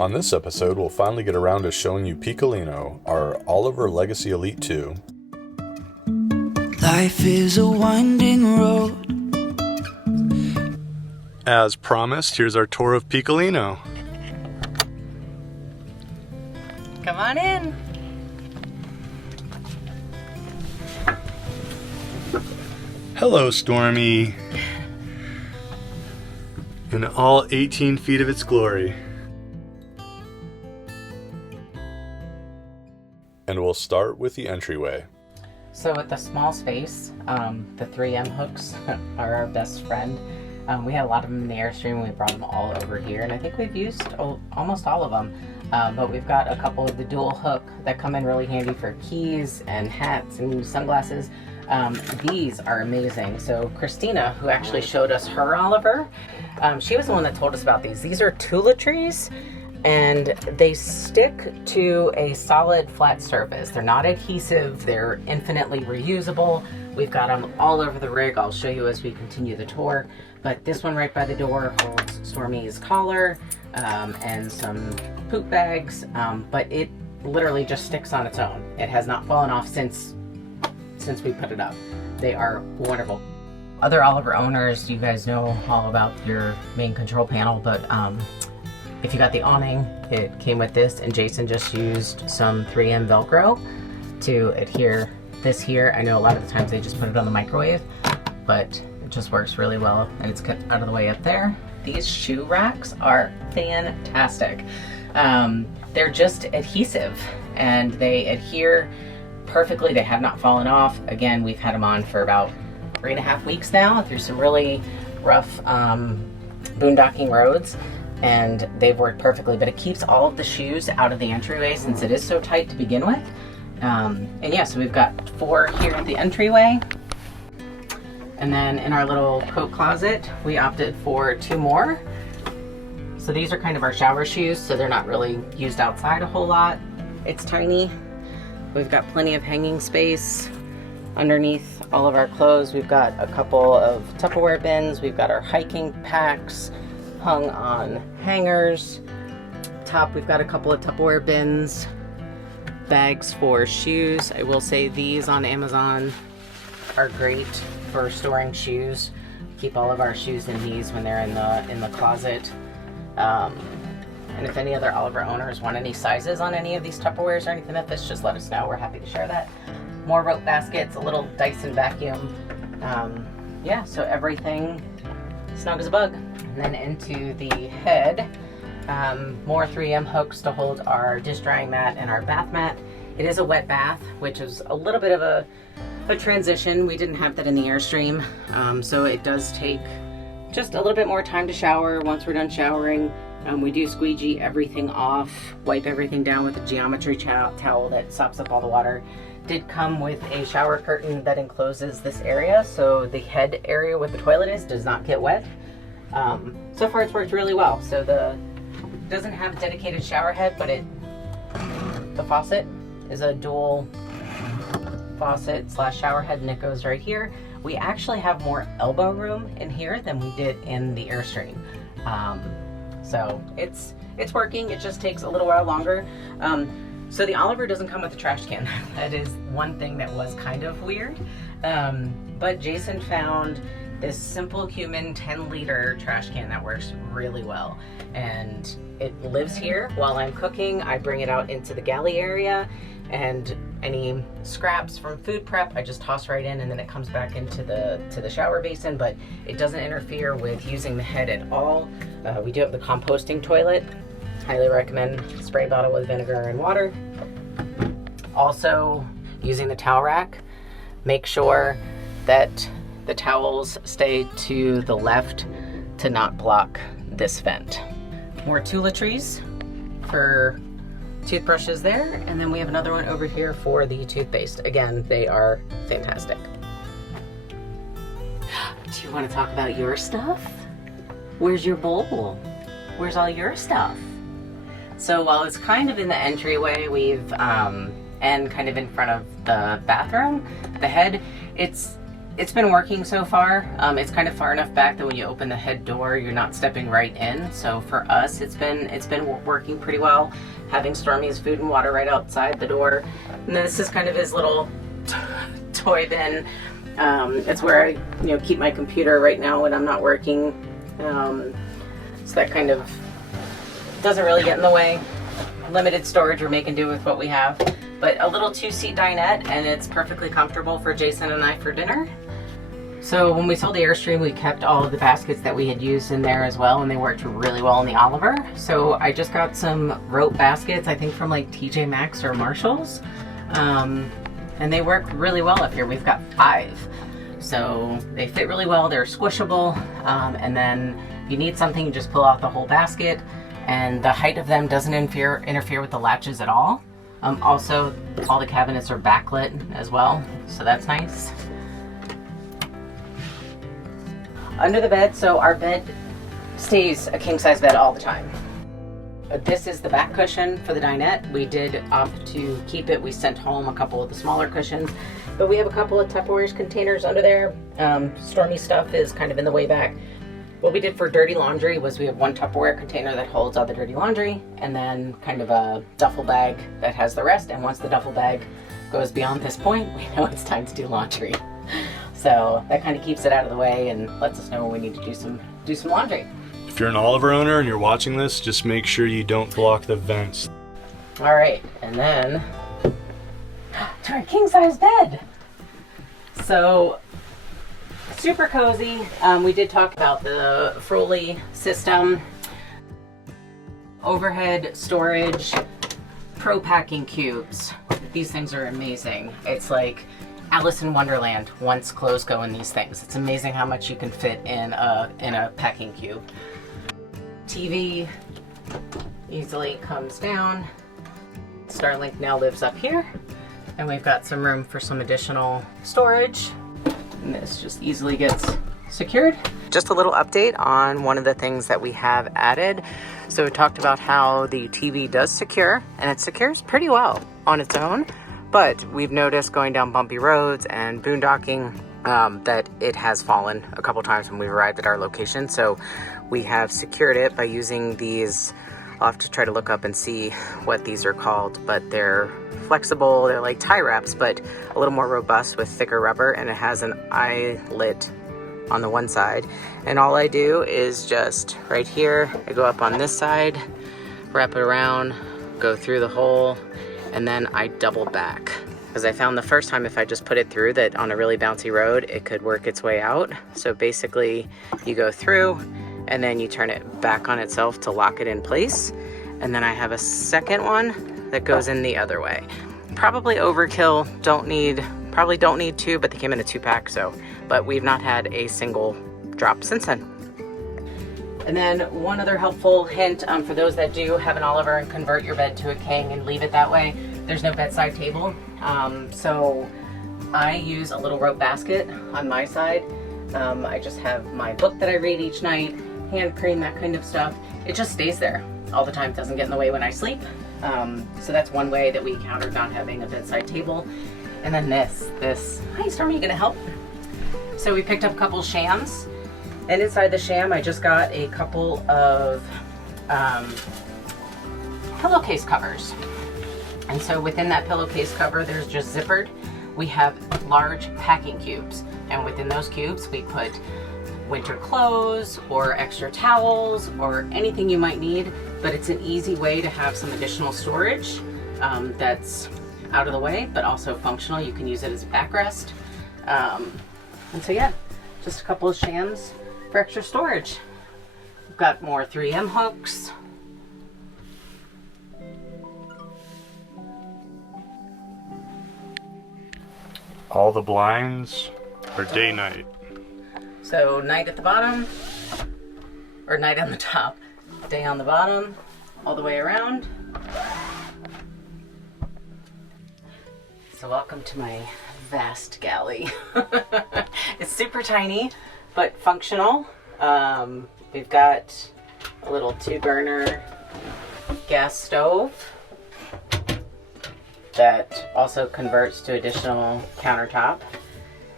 On this episode, we'll finally get around to showing you Piccolino, our Oliver Legacy Elite 2. Life is a winding road. As promised, here's our tour of Piccolino. Come on in. Hello, Stormy. In all 18 feet of its glory. And we'll start with the entryway. So with the small space, the 3M hooks are our best friend. We had a lot of them in the Airstream. We brought them all over here, and I think we've used almost all of them. But we've got a couple of the dual hook that come in really handy for keys and hats and sunglasses. These are amazing. So Christina, who actually showed us her Oliver, she was the one that told us about these. These are toiletries, and they stick to a solid flat surface. They're not adhesive. They're infinitely reusable. We've got them all over the rig. I'll show you as we continue the tour. But this one right by the door holds Stormy's collar and some poop bags, but it literally just sticks on its own. It has not fallen off since we put it up. They are wonderful. Other Oliver owners, you guys know all about your main control panel, but if you got the awning, it came with this, and Jason just used some 3M Velcro to adhere this here. I know a lot of the times they just put it on the microwave, but it just works really well, and it's cut out of the way up there. These shoe racks are fantastic. They're just adhesive, and they adhere perfectly. They have not fallen off. Again, we've had them on for about 3.5 weeks now through some really rough boondocking roads, and they've worked perfectly, but it keeps all of the shoes out of the entryway since it is so tight to begin with. And yeah, so we've got 4 here at the entryway. And then in our little coat closet, we opted for 2 more. So these are kind of our shower shoes, so they're not really used outside a whole lot. It's tiny. We've got plenty of hanging space underneath all of our clothes. We've got a couple of Tupperware bins. We've got our hiking packs hung on hangers. Top, we've got a couple of Tupperware bins. Bags for shoes. I will say these on Amazon are great for storing shoes. Keep all of our shoes in these when they're in the closet. And if any other Oliver owners want any sizes on any of these Tupperwares or anything like this, just let us know. We're happy to share that. More rope baskets, a little Dyson vacuum. Yeah, so everything snug as a bug. And then into the head, more 3M hooks to hold our dish drying mat and our bath mat. It is a wet bath, which is a little bit of a transition. We didn't have that in the Airstream, so it does take just a little bit more time to shower. Once we're done showering, we do squeegee everything off, wipe everything down with a geometry towel that sops up all the water. Did come with a shower curtain that encloses this area, so the head area where the toilet is does not get wet. So far it's worked really well. So it doesn't have a dedicated shower head, but the faucet is a dual faucet / shower head, and it goes right here. We actually have more elbow room in here than we did in the Airstream. So it's working. It just takes a little while longer. So the Oliver doesn't come with a trash can. That is one thing that was kind of weird. But Jason found this Simple Human 10-liter trash can that works really well. And it lives here while I'm cooking. I bring it out into the galley area, and any scraps from food prep I just toss right in, and then it comes back into the shower basin, but it doesn't interfere with using the head at all. We do have the composting toilet. Highly recommend spray bottle with vinegar and water. Also, using the towel rack, make sure that the towels stay to the left to not block this vent. More toiletries for toothbrushes there, and then we have another one over here for the toothpaste. Again, they are fantastic. Do you want to talk about your stuff? Where's your bowl? Where's all your stuff? So while it's kind of in the entryway, we've and kind of in front of the bathroom, the head, it's it's been working so far. It's kind of far enough back that when you open the head door, you're not stepping right in. So for us, it's been working pretty well. Having Stormy's food and water right outside the door. And this is kind of his little toy bin. It's where I keep my computer right now when I'm not working. So that kind of doesn't really get in the way. Limited storage, we're making do with what we have. But a little 2-seat dinette, and it's perfectly comfortable for Jason and I for dinner. So when we sold the Airstream, we kept all of the baskets that we had used in there as well, and they worked really well in the Oliver. So I just got some rope baskets, I think from like TJ Maxx or Marshall's. And they work really well up here. We've got 5. So they fit really well, they're squishable. And then if you need something, you just pull out the whole basket. And the height of them doesn't interfere with the latches at all. Also, all the cabinets are backlit as well, so that's nice. Under the bed, so our bed stays a king-size bed all the time. This is the back cushion for the dinette. We did opt to keep it. We sent home a couple of the smaller cushions, but we have a couple of Tupperware containers under there. Stormy stuff is kind of in the way back. What we did for dirty laundry was we have one Tupperware container that holds all the dirty laundry, and then kind of a duffel bag that has the rest. And once the duffel bag goes beyond this point, we know it's time to do laundry. So that kind of keeps it out of the way and lets us know when we need to do some laundry. If you're an Oliver owner and you're watching this, just make sure you don't block the vents. All right, and then to our king-size bed. So super cozy. We did talk about the Froley system. Overhead storage, pro packing cubes. These things are amazing. It's like Alice in Wonderland once clothes go in these things. It's amazing how much you can fit in a packing cube. TV easily comes down. Starlink now lives up here. And we've got some room for some additional storage. And this just easily gets secured. Just a little update on one of the things that we have added. So we talked about how the TV does secure, and it secures pretty well on its own, but we've noticed going down bumpy roads and boondocking that it has fallen a couple times when we've arrived at our location. So we have secured it by using these. I'll have to try to look up and see what these are called, but they're flexible. They're like tie wraps, but a little more robust with thicker rubber, and it has an eyelet on the one side. And all I do is just right here, I go up on this side, wrap it around, go through the hole, and then I double back. Because I found the first time if I just put it through that on a really bouncy road, it could work its way out. So basically you go through and then you turn it back on itself to lock it in place. And then I have a second one that goes in the other way. Probably overkill, probably don't need 2, but they came in a 2-pack, but we've not had a single drop since then. And then one other helpful hint for those that do have an Oliver and convert your bed to a king and leave it that way, there's no bedside table. So I use a little rope basket on my side. I just have my book that I read each night, hand cream, that kind of stuff. It just stays there all the time, doesn't get in the way when I sleep. So that's one way that we countered not having a bedside table. And then this, hi Stormy, you gonna help? So we picked up a couple shams, and inside the sham I just got a couple of pillowcase covers. And so within that pillowcase cover, there's just zippered. We have large packing cubes, and within those cubes we put winter clothes or extra towels or anything you might need, but it's an easy way to have some additional storage that's out of the way, but also functional. You can use it as a backrest. And so yeah, just a couple of shams for extra storage. We've got more 3M hooks. All the blinds are day-night. So night at the bottom, or night on the top, day on the bottom, all the way around. So welcome to my vast galley. It's super tiny, but functional. We've got a little 2-burner gas stove that also converts to additional countertop.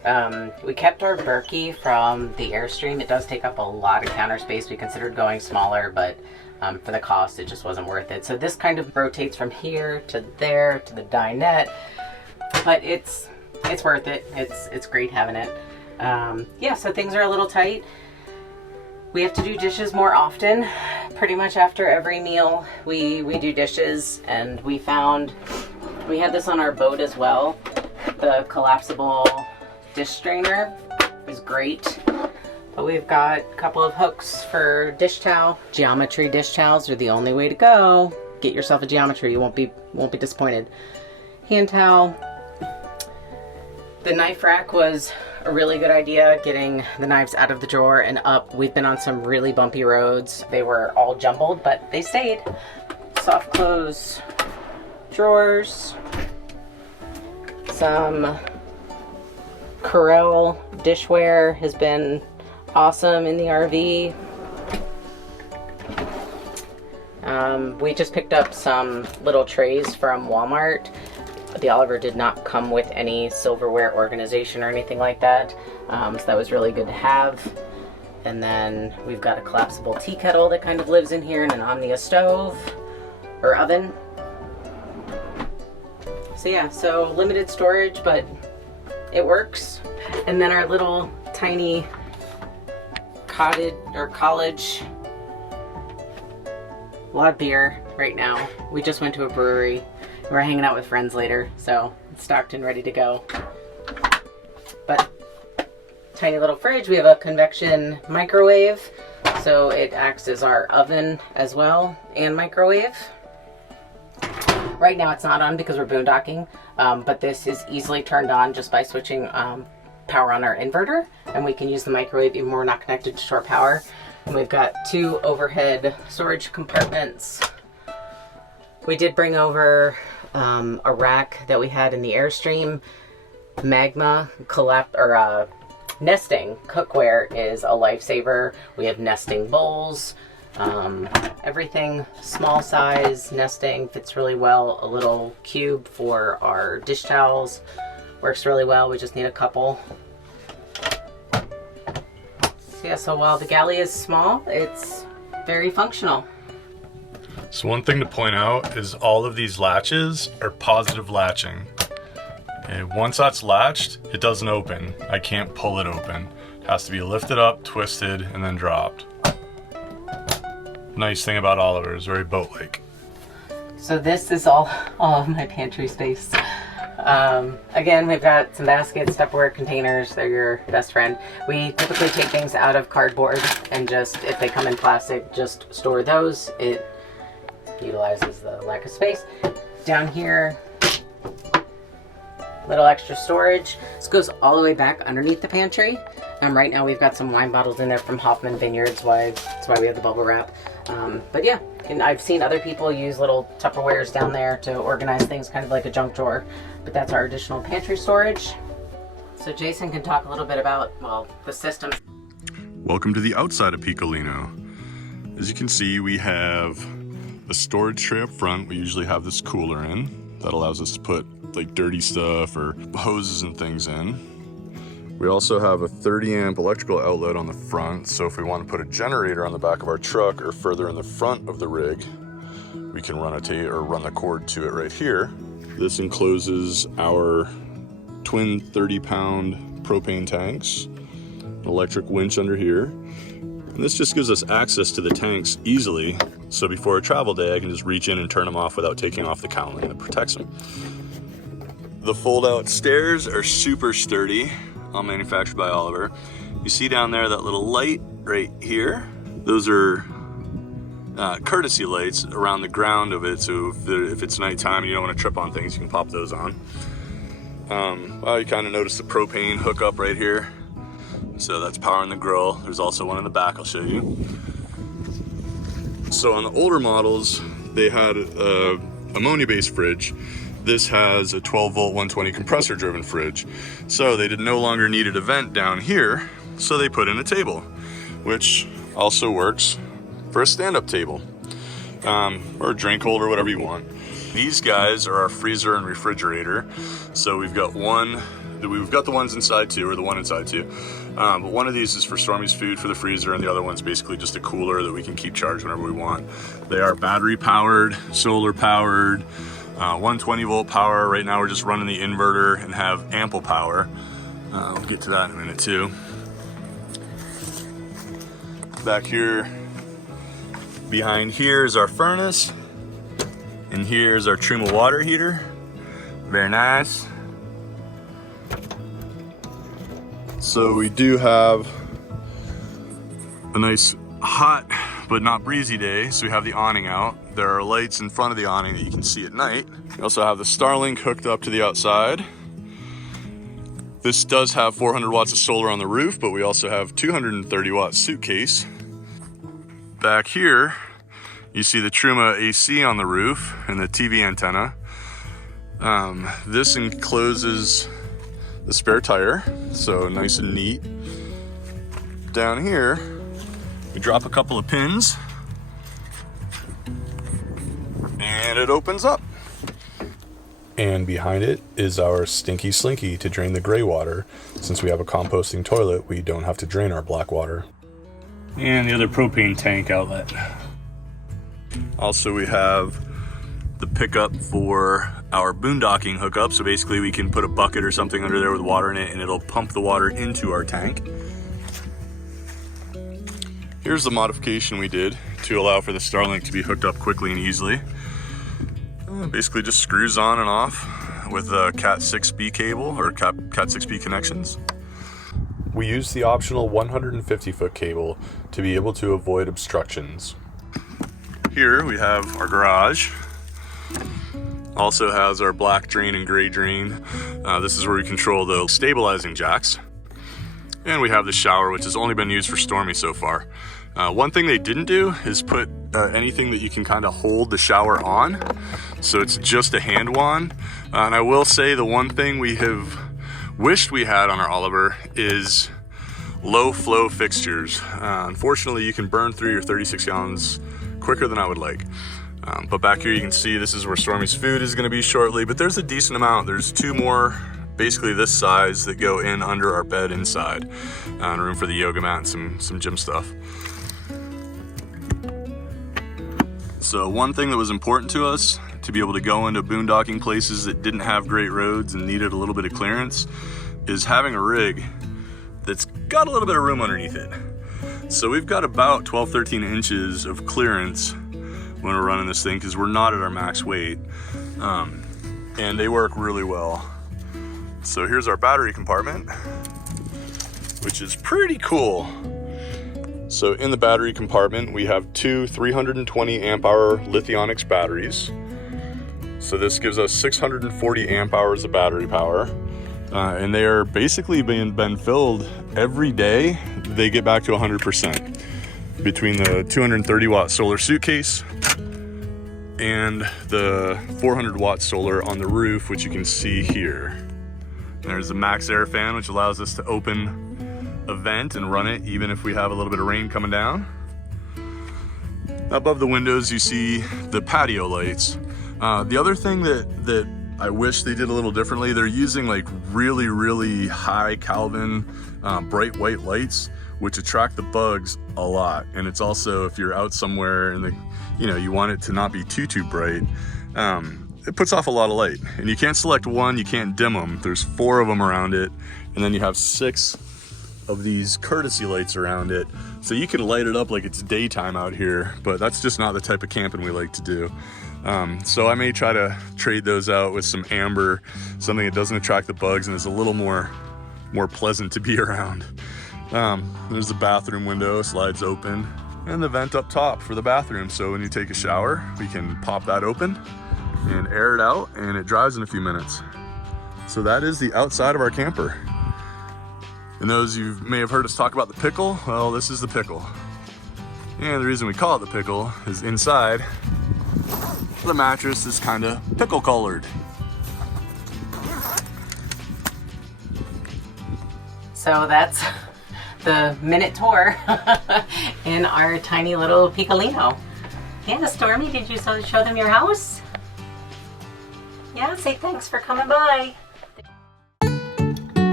We kept our Berkey from the Airstream. It does take up a lot of counter space. We considered going smaller, but for the cost, it just wasn't worth it. So this kind of rotates from here to there to the dinette, but it's worth it. It's great having it. Yeah, so things are a little tight. We have to do dishes more often. Pretty much after every meal, we do dishes, and we found we had this on our boat as well. The collapsible dish strainer is great. But we've got a couple of hooks for dish towel. Geometry dish towels are the only way to go. Get yourself a geometry, you won't be disappointed. Hand towel. The knife rack was a really good idea, getting the knives out of the drawer and up. We've been on some really bumpy roads. They were all jumbled, but they stayed. Soft close drawers. Some Corel dishware has been awesome in the RV. We just picked up some little trays from Walmart. The Oliver did not come with any silverware organization or anything like that, so that was really good to have. And then we've got a collapsible tea kettle that kind of lives in here, and an Omnia stove or oven. So yeah, so limited storage, but it works. And then our little tiny cottage or college, a lot of beer right now. We just went to a brewery. We're hanging out with friends later, so it's stocked and ready to go. But tiny little fridge. We have a convection microwave, so it acts as our oven as well, and microwave. Right now it's not on because we're boondocking, but this is easily turned on just by switching power on our inverter, and we can use the microwave even when we're not connected to shore power. And we've got 2 overhead storage compartments. We did bring over a rack that we had in the Airstream. Magma nesting cookware is a lifesaver. We have nesting bowls. Everything small size nesting fits really well. A little cube for our dish towels works really well. We just need a couple. So yeah, so while the Galley is small, it's very functional. So one thing to point out is all of these latches are positive latching. Okay, once that's latched, it doesn't open. I can't pull it open. It has to be lifted up, twisted, and then dropped. Nice thing about Oliver is very boat-like. So this is all of my pantry space. Again, we've got some baskets, Tupperware containers. They're your best friend. We typically take things out of cardboard and just, if they come in plastic, just store those. It utilizes the lack of space. Down here, little extra storage. This goes all the way back underneath the pantry. Right now we've got some wine bottles in there from Hoffman Vineyards. That's why we have the bubble wrap. But yeah, and I've seen other people use little Tupperwares down there to organize things, kind of like a junk drawer. But that's our additional pantry storage. So Jason can talk a little bit about, well, the system. Welcome to the outside of Piccolino. As you can see, we have a storage tray up front. We usually have this cooler in. That allows us to put like dirty stuff or hoses and things in. We also have a 30 amp electrical outlet on the front, so if we want to put a generator on the back of our truck or further in the front of the rig, we can run the cord to it right here. This encloses our twin 30-pound propane tanks, an electric winch under here, and this just gives us access to the tanks easily, so before a travel day I can just reach in and turn them off without taking off the cowling that protects them. The fold-out stairs are super sturdy, all manufactured by Oliver. You see down there that little light right here? Those are courtesy lights around the ground of it, so if it's nighttime and you don't want to trip on things, you can pop those on. Well, you kind of notice the propane hookup right here. So that's powering the grill. There's also one in the back I'll show you. So on the older models, they had a ammonia-based fridge. This has a 12-volt 120 compressor-driven fridge. So they no longer needed a vent down here, so they put in a table, which also works for a stand-up table, or a drink holder, whatever you want. These guys are our freezer and refrigerator. So we've got one we've got the ones inside too, or the one inside too. But one of these is for Stormy's food for the freezer, and the other one's basically just a cooler that we can keep charged whenever we want. They are battery powered, solar powered, 120 volt power. Right now we're just running the inverter and have ample power. We'll get to that in a minute too. Back here, behind here is our furnace, and here is our Truma water heater. Very nice. So we do have a nice hot but not breezy day, so we have the awning out. There are lights in front of the awning that you can see at night. We also have the Starlink hooked up to the outside. This does have 400 watts of solar on the roof, but we also have 230 watt suitcase. Back here, you see the Truma AC on the roof and the TV antenna. This encloses the spare tire, so nice and neat. Down here, we drop a couple of pins, and it opens up. And behind it is our stinky slinky to drain the gray water. Since we have a composting toilet, we don't have to drain our black water. And the other propane tank outlet. Also, we have the pickup for our boondocking hookup. So basically we can put a bucket or something under there with water in it, and it'll pump the water into our tank. Here's the modification we did to allow for the Starlink to be hooked up quickly and easily. Basically just screws on and off with a Cat 6B cable or Cat 6B connections. We use the optional 150 foot cable to be able to avoid obstructions. Here we have our garage. Also has our black drain and gray drain. This is where we control the stabilizing jacks. And we have the shower, which has only been used for Stormy so far. One thing they didn't do is put anything that you can kind of hold the shower on. So it's just a hand wand. And I will say the one thing we have wished we had on our Oliver is low flow fixtures. Unfortunately, you can burn through your 36 gallons quicker than I would like. But back here you can see this is where Stormy's food is going to be shortly, but there's a decent amount. There's two more, basically this size, that go in under our bed inside. And room for the yoga mat and some gym stuff. So one thing that was important to us to be able to go into boondocking places that didn't have great roads and needed a little bit of clearance is having a rig that's got a little bit of room underneath it. So we've got about 12-13 inches of clearance when we're running this thing because we're not at our max weight, and they work really well. So here's our battery compartment, which is pretty cool. So in the battery compartment, we have two 320 amp hour Lithionics batteries. So this gives us 640 amp hours of battery power. And they are basically been filled every day. They get back to 100% between the 230 watt solar suitcase and the 400 watt solar on the roof, which you can see here. There's a max air fan, which allows us to open a vent and run it even if we have a little bit of rain coming down. Above the windows you see the patio lights. The other thing that I wish they did a little differently, they're using like really high Kelvin bright white lights, which attract the bugs a lot. And it's also, if you're out somewhere and you want it to not be too bright, it puts off a lot of light. And you can't select one, you can't dim them. There's 4 of them around it, and then you have 6 of these courtesy lights around it. So you can light it up like it's daytime out here, but that's just not the type of camping we like to do. So I may try to trade those out with some amber, something that doesn't attract the bugs and is a little more pleasant to be around. There's the bathroom window, slides open, and the vent up top for the bathroom. So when you take a shower, we can pop that open and air it out, and it dries in a few minutes. So that is the outside of our camper. And those you may have heard us talk about the pickle, well, this is the pickle. And the reason we call it the pickle is inside, the mattress is kind of pickle colored. So that's the minute tour in our tiny little Piccolino. Yeah, Stormy, did you show them your house? Yeah, say thanks for coming by.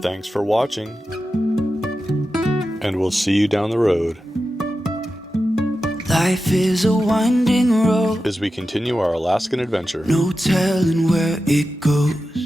Thanks for watching, and we'll see you down the road Life is a winding road, as we continue our Alaskan adventure. no telling where it goes.